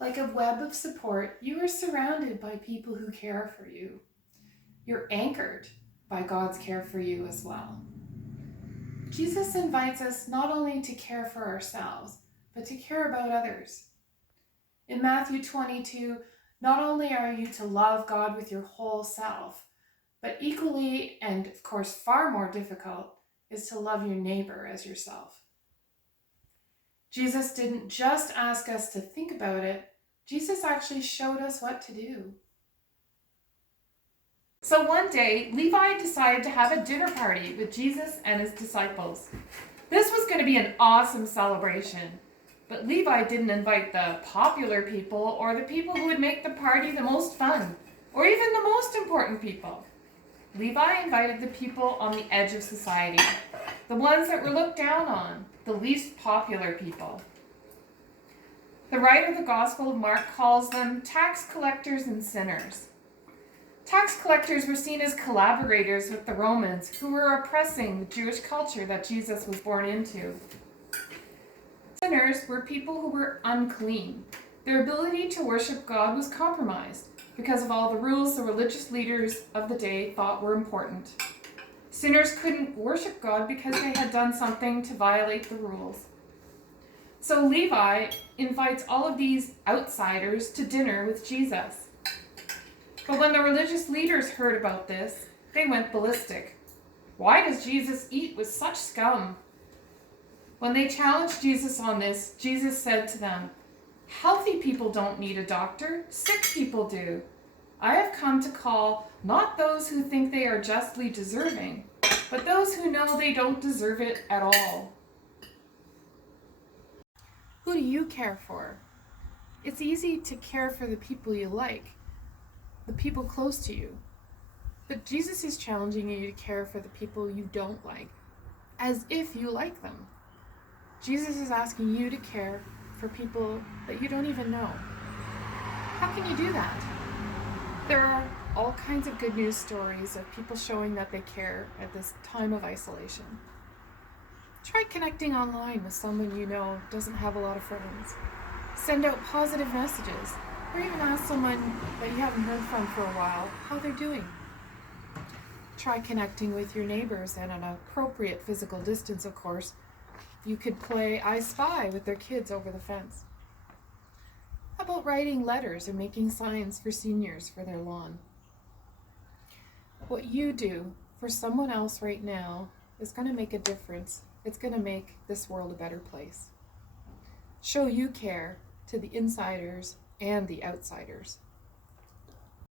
Like a web of support, you are surrounded by people who care for you. You're anchored by God's care for you as well. Jesus invites us not only to care for ourselves, but to care about others. In Matthew 22, not only are you to love God with your whole self, but equally, and of course far more difficult, is to love your neighbor as yourself. Jesus didn't just ask us to think about it, Jesus actually showed us what to do. So one day, Levi decided to have a dinner party with Jesus and his disciples. This was going to be an awesome celebration, but Levi didn't invite the popular people or the people who would make the party the most fun, or even the most important people. Levi invited the people on the edge of society, the ones that were looked down on, the least popular people. The writer of the Gospel of Mark calls them tax collectors and sinners. Tax collectors were seen as collaborators with the Romans who were oppressing the Jewish culture that Jesus was born into. Sinners were people who were unclean. Their ability to worship God was compromised because of all the rules the religious leaders of the day thought were important. Sinners couldn't worship God because they had done something to violate the rules. So Levi invites all of these outsiders to dinner with Jesus. But when the religious leaders heard about this, they went ballistic. Why does Jesus eat with such scum? When they challenged Jesus on this, Jesus said to them, "Healthy people don't need a doctor, sick people do. I have come to call not those who think they are justly deserving, but those who know they don't deserve it at all." Who do you care for? It's easy to care for the people you like, the people close to you. But Jesus is challenging you to care for the people you don't like, as if you like them. Jesus is asking you to care for people that you don't even know. How can you do that? There are all kinds of good news stories of people showing that they care at this time of isolation. Try connecting online with someone you know doesn't have a lot of friends. Send out positive messages, or even ask someone that you haven't heard from for a while how they're doing. Try connecting with your neighbors at an appropriate physical distance, of course. You could play I Spy with their kids over the fence. How about writing letters or making signs for seniors for their lawn? What you do for someone else right now is going to make a difference. It's going to make this world a better place. Show you care to the insiders and the outsiders.